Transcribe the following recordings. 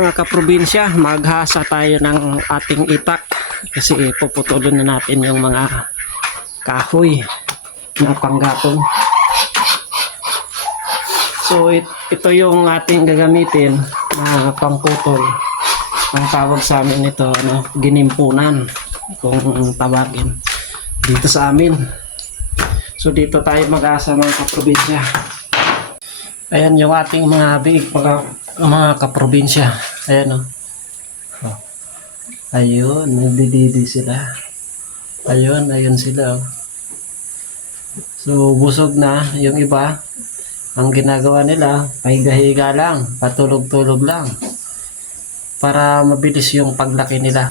Mga kaprobinsya, maghasa tayo ng ating itak kasi puputulin na natin yung mga kahoy na panggatong. So it, ito yung ating gagamitin na pangputol. Ang tawag sa amin ito, ano, ginimpunan kung tawagin dito sa amin. So dito tayo mag-asa mga kaprobinsya. Ayan yung ating mga biig mga, mga kaprobinsya. Ayan o. Oh. Ayun, nagdididi sila. Ayun, ayun sila oh. So busog na yung iba. Ang ginagawa nila, pahiga-higa lang, patulog-tulog lang. Para mabilis yung paglaki nila.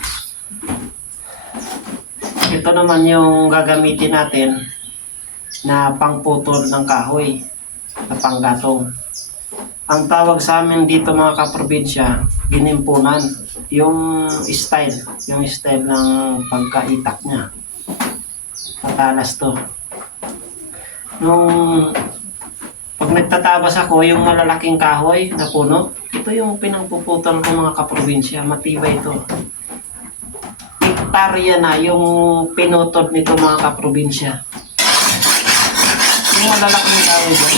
Ito naman yung gagamitin natin na pangputol ng kahoy na panggatong. Ang tawag sa amin dito mga kaprobinsya, ginimpunan. Yung style, yung style ng pagkaitak niya. Patalas to. Nung pag nagtatabas ako, yung malalaking kahoy na puno, ito yung pinangpuputol ko mga kaprobinsya. Matibay ito. Hektarya na yung pinutol nito mga kaprobinsya. Yung malalaking kahoy dyan.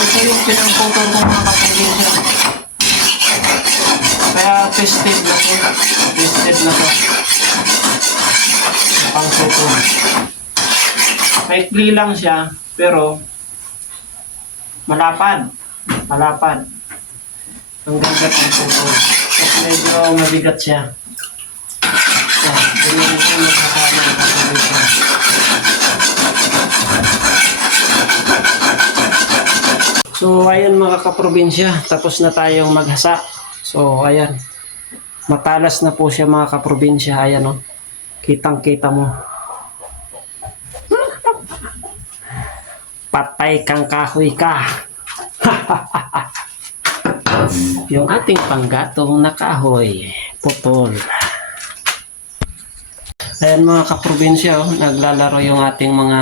Ito yung pinangputol ko mga kaprobinsya. Tested na to. Tested na to. Pangputol. Maikli lang siya, pero malapad. Malapad. Ang ganda ng putol. Tapos medyo mabigat siya. Yan, ganyan yung magkakama ng kaprobinsya. So, ayan mga kaprobinsya, tapos na tayong maghasa. So, ayan. Matalas na po siya mga kaprobinsya. Ayan o. Kitang-kita mo. Patay kang kahoy ka. Yung ating panggatong na kahoy. Putol. Ayan mga kaprobinsya, oh, naglalaro yung ating mga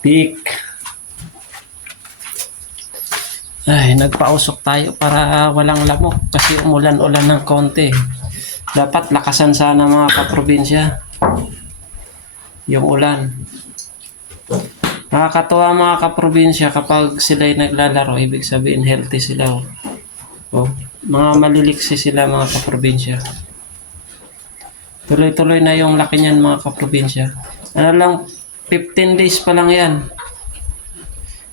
pick. Ay, nagpausok tayo para walang lamok kasi umulan-ulan ng konti. Dapat lakasan sana mga kaprobinsya. Yung ulan. Nakakatuwa mga kaprobinsya kapag sila'y naglalaro, ibig sabihin healthy sila. Oh. Oh, mga maliliksi sila mga kaprobinsya. Tuloy-tuloy na yung laki niyan mga kaprobinsya. Ano lang, 15 days pa lang yan.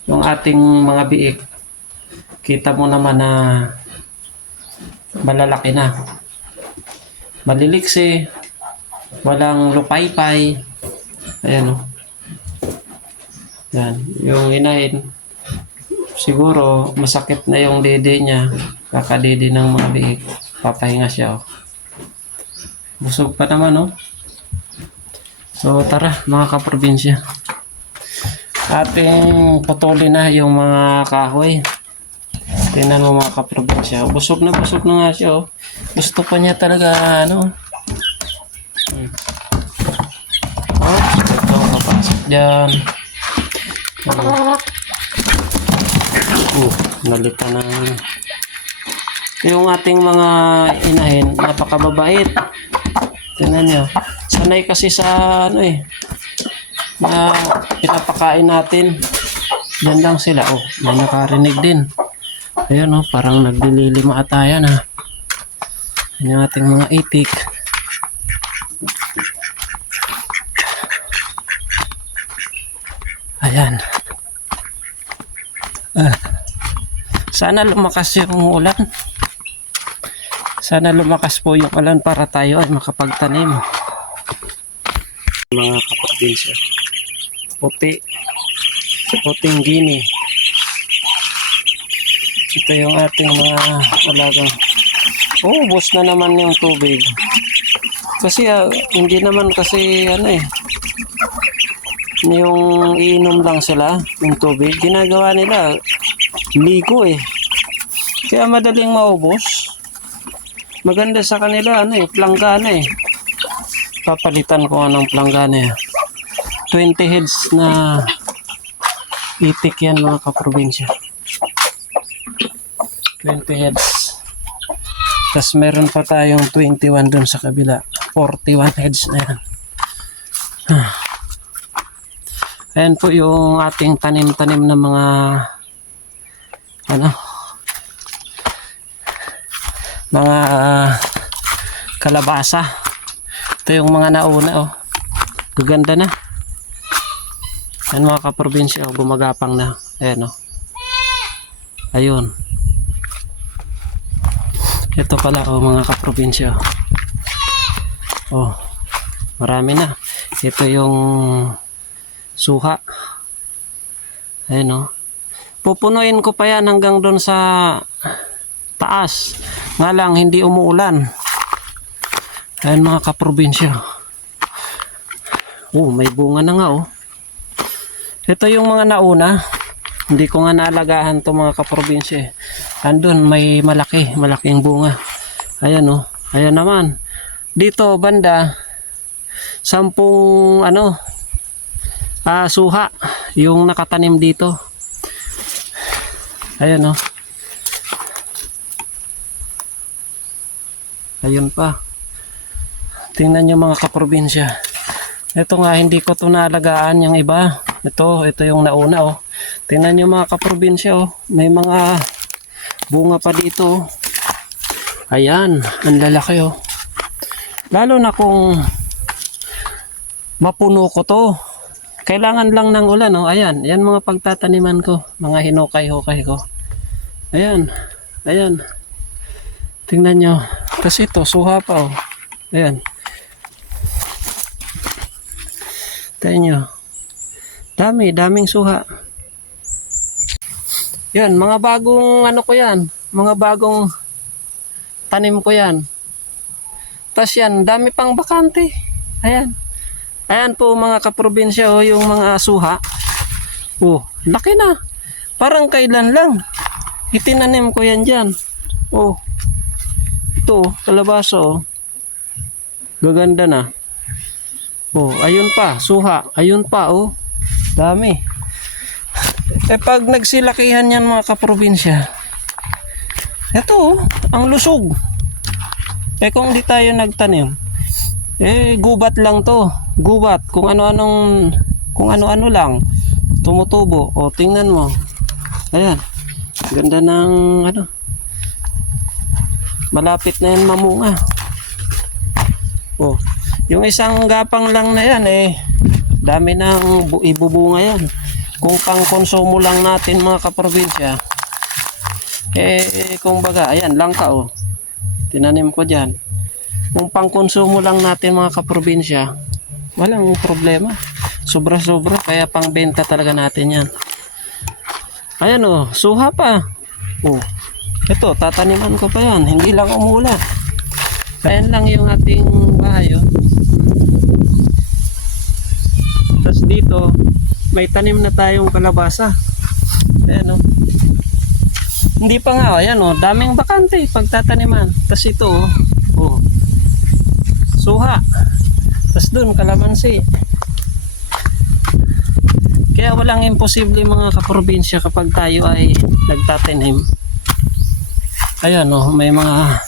Yung ating mga biik kita mo naman na malalaki na. Maliliksi, walang lupaypay. Ayan o. Yan. Yung inahin, siguro masakit na yung dede niya. Kakadede ng mga biik. Papahinga siya o. Busog pa naman o. So tara mga kaprobinsya. Ating putulin na yung mga kahoy. Tingnan mo mga kaprobinsya. Busog na busog na nga siya. Oh. Gusto pa niya talaga ano. Hmm. Oh, ito kapasok dyan. Uh, uh, nalita na. Yung ating mga inahin, napakababait. Tingnan nyo. Sanay kasi sa ano eh. Na pinapakain natin. Yan lang sila. Oh, may nakarinig din. Ayan o, parang naglililima ata yan ha. Yan yung ating mga itik. Ayan. Ah. Sana lumakas yung ulan. Sana lumakas po yung ulan para tayo ay makapagtanim. Mga kaprobinsya. Puti. Puting gini. Ito yung ating mga alaga. Oh, ubos na naman yung tubig. Kasi ah, hindi naman kasi ano eh. Yung iinom lang sila ng tubig. Ginagawa nila ligo eh. Kaya madaling maubos. Maganda sa kanila ano eh, planggana eh. Papalitan ko anong planggana eh. 20 heads na itik yan mga kaprobinsya. 20 heads. Tapos meron pa tayong 21 dun sa kabila. 41 heads na yan. Ah. Ayan po yung ating tanim-tanim na mga ano mga ah, kalabasa. Ito yung mga nauna oh. Gaganda na. Ayan mga kaprobinsya oh, gumagapang na. Ayan oh. Ayun. Ito pala oh mga kaprobinsya. Oh. Marami na. Ito yung suha. Ayan oh. Pupunuin ko pa yan hanggang doon sa taas. Nga lang hindi umuulan. Ayan mga kaprobinsya. Oh, may bunga na nga oh. Ito yung mga nauna. Hindi ko nga naalagaan to mga kaprobinsya. eh. Andun may malaki, malaking bunga. Ayan oh. Ayan naman. Dito banda sampung ano ah, suha yung nakatanim dito. Ayan oh. Ayun pa. Tingnan nyo mga kaprobinsya. Ito nga, hindi ko to naalagaan yung iba. Ito, ito yung nauna oh. Tingnan nyo mga kaprobinsya oh. May mga bunga pa dito oh. Ayan, ang lalaki oh. Lalo na kung mapuno ko to. Kailangan lang ng ulan oh. Ayan, ayan mga pagtataniman ko. Mga hinukay-hukay ko. Ayan, ayan. Tingnan nyo. Kasi ito, suha pa oh. Ayan. Tingnan nyo. Dami, daming suha. Yan, mga bagong ano ko yan. Mga bagong tanim ko yan. Tapos yan, dami pang bakante. Ayan. Ayan po mga kaprobinsya oh, yung mga suha. Oh, laki na. Parang kailan lang. Itinanim ko yan dyan. Oh. Ito, kalabasa oh. Gaganda na. Oh, ayun pa, suha. Ayun pa, oh. Dami. Eh pag nagsilakihan yan mga kaprobinsya, ito, oh, ang lusog. Eh kung di tayo nagtanim, eh gubat lang to. Gubat. Kung ano-anong, kung ano-ano lang. Tumutubo. O, tingnan mo. Ayan. Ganda ng, ano, malapit na yan mamunga. Oh, yung isang gapang lang na yan eh, dami bu- ibubunga yan. Kung pang konsumo lang natin mga kaprobinsya, eh, kung baga, ayan, langka oh. Tinanim ko dyan. Kung pang konsumo lang natin mga kaprobinsya, walang problema. Sobra-sobra, kaya pang benta talaga natin yan. Ayan oh, suha pa. Oh, ito, tataniman ko pa yan. Hindi lang umulan. Ayan lang yung ating bahay. Oh. Tapos dito, may tanim na tayong kalabasa. Ayan oh. Hindi pa nga, oh. ayan oh, daming bakante pagtataniman. Tapos ito oh, oh. Suha. Tapos dun, kalamansi. Kaya walang imposible mga kaprobinsya kapag tayo ay nagtatanim. Ayan oh, may mga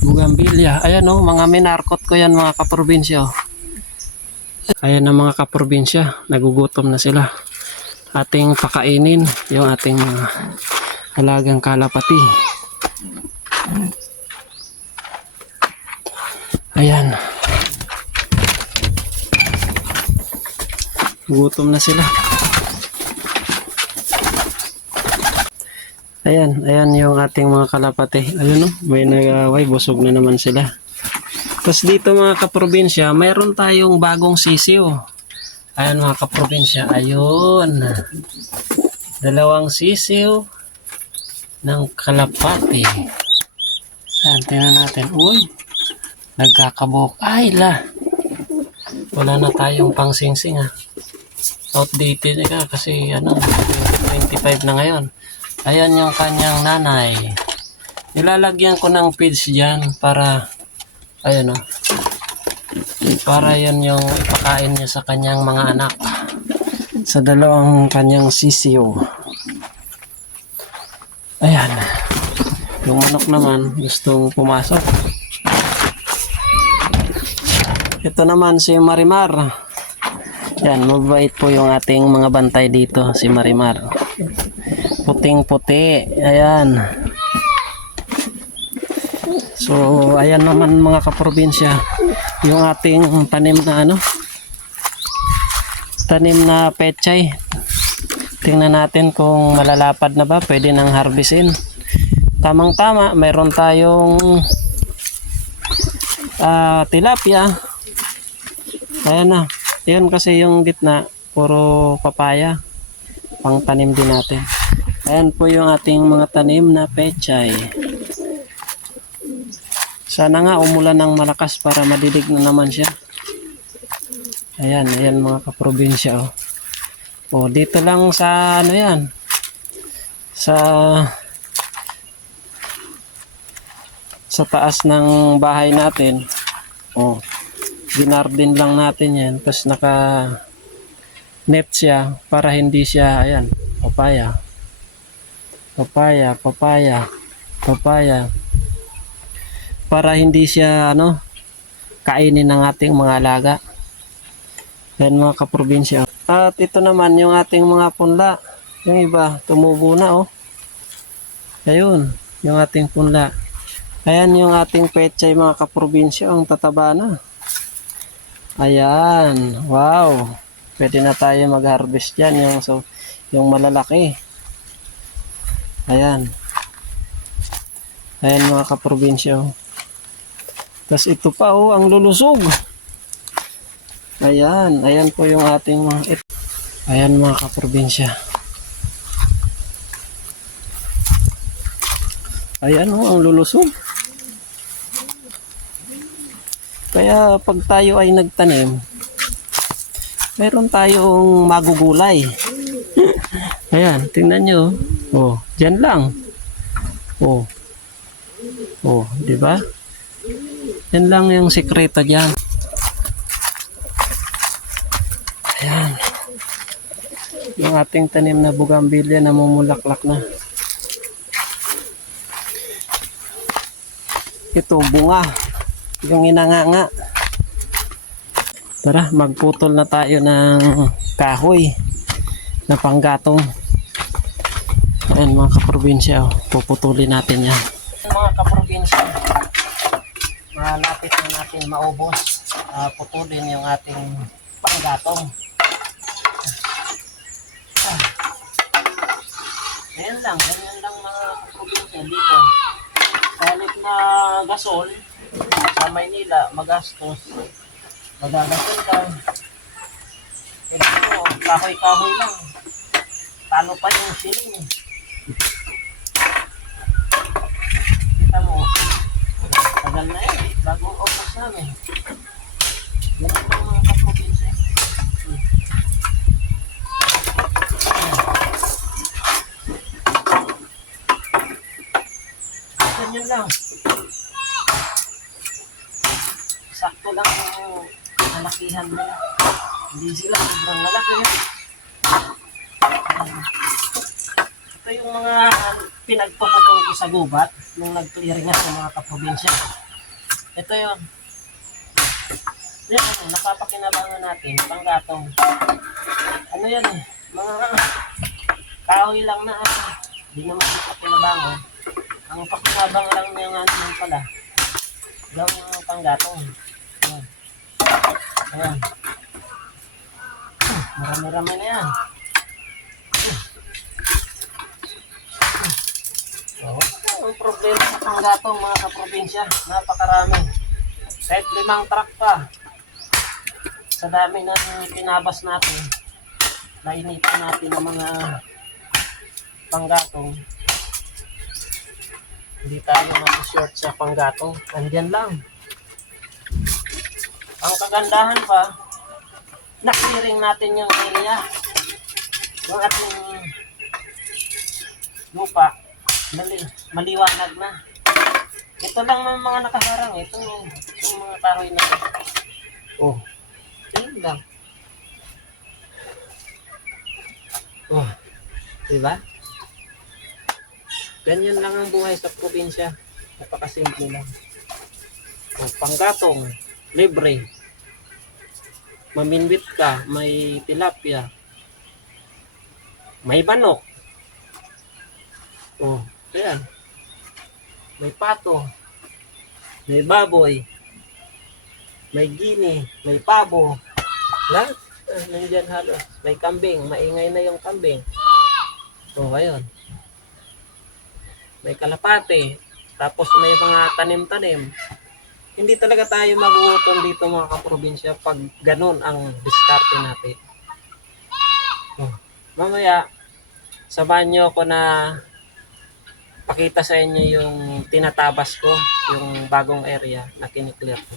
bugambilya. Ayan oh, mga minarkot ko yan mga kaprobinsya. oh. Ayan ang mga kaprobinsya, nagugutom na sila. Ating pakainin yung ating mga alagang kalapati. Ayan. Gutom na sila. Ayan, ayan yung ating mga kalapate. Ayun no, may nagaway, busog na naman sila. Tapos dito mga kaprobinsya, mayroon tayong bagong sisiw. Ayan mga kaprobinsya, ayun. Dalawang sisiw ng kalapate. Ayan, tingnan natin. Uy, nagkakabok. Ay la, wala na tayong pangsingsing ah. Outdated ka kasi ano, 25 na ngayon. Ayan yung kanyang nanay. Nilalagyan ko ng feeds dyan para, ayan o. Para yan yung ipakain niya sa kanyang mga anak. Sa dalawang kanyang sisiyo. Ayan. Yung manok naman, gustong pumasok. Ito naman si Marimar. Yan, mabait po yung ating mga bantay dito, si Marimar. Puting-puti. Ayan. So, ayan naman mga kaprobinsya. Yung ating tanim na ano, tanim na pechay. Tingnan natin kung malalapad na ba, pwede nang harvestin. Tamang-tama, mayroon tayong ah, tilapia. Ayan na. Yun kasi yung gitna, puro papaya. Pang tanim din natin. Ayan po yung ating mga tanim na pechay. Sana nga umulan ng malakas para madidig na naman siya. Ayan, ayan mga kaprobinsya oh. Oh, dito lang sa ano yan. Sa sa taas ng bahay natin. Oh. Ginardin lang natin yan. Tapos naka net siya para hindi siya ayan, papaya. Papaya, papaya, papaya. Para hindi siya ano kainin ng ating mga alaga. Yan mga kaprobinsya. At ito naman yung ating mga punla. Yung iba, tumubo na oh. Ayun, yung ating punla. Ayan yung ating pechay mga kaprobinsya. Ang tataba na. Ayan, wow. Pwede na tayo mag-harvest yan. Yung, so, yung malalaki. Ayan. Ayan mga kaprobinsya. oh. Tapos ito pa oh, ang lulusog. Ayan, ayan po yung ating mga it. Ayan mga kaprobinsya. Ayan oh, ang lulusog. Kaya pag tayo ay nagtanim, meron tayong magugulay. Ayan, tingnan nyo. Oh, dyan lang. Oh. Oh, di ba? Yan lang yung sekreto dyan. Ayan. Yung ating tanim na bugambilya namumulaklak na. Ito, bunga. Yung inanganga. Tara, magputol na tayo ng kahoy na panggatong. Ayan mga kaprobinsya, oh. puputulin natin yan. Mga kaprobinsya, malapit na natin maubos. Ah, putulin yung ating panggatong. Ah. Ayan lang, ganyan lang mga kaprobinsya dito. Kahit na gasol, sa Maynila, magastos. Magagasol ka. Eh dito, kahoy-kahoy lang. Talo pa yung siling eh. Kita mo, tagal na eh. Bagong opos namin. Ganun lang mga kaprobinsya. Ganyan lang. Sakto lang yung malakihan nila. Hindi sila sobrang malaki. Ito yung mga pinagpapatong ko sa gubat nung nag-clearing sa mga kaprobinsya. Ito yun. Yan, napapakinabangan natin, panggatong. Ano yan eh, mga kahoy lang na ano, hindi naman napakinabangan. Ang pakinabang lang niya nga naman pala, gawin ng panggatong. Ayan. Ayan. Marami-rami na yan. Ang problema sa panggatong mga kaprobinsya, napakarami. Kahit limang truck pa, sa dami na pinabas natin, nainipan natin ng mga panggatong, hindi tayo mag-short sa panggatong. Andyan lang. Ang kagandahan pa, nakliring natin yung area. Yung ating lupa, mali, maliwanag na. Ito lang ng mga nakaharang. Ito yung, yung mga kahoy na. Oh, yun lang. Oh, diba? Ganyan lang ang buhay sa probinsya. Napakasimple lang. O, panggatong, libre. Maminwit ka, may tilapia. May banok. Oh, ayan. May pato. May baboy. May gini. May pabo. Lahat. Ah, nandyan halos. May kambing. Maingay na yung kambing. Oh, ayun. May kalapate. Tapos may mga tanim-tanim. Hindi talaga tayo magugutom dito mga kaprobinsya pag ganun ang diskarte natin. Oh, mamaya, samahan nyo ako na pakita sa inyo yung tinatabas ko, yung bagong area na kiniklear ko.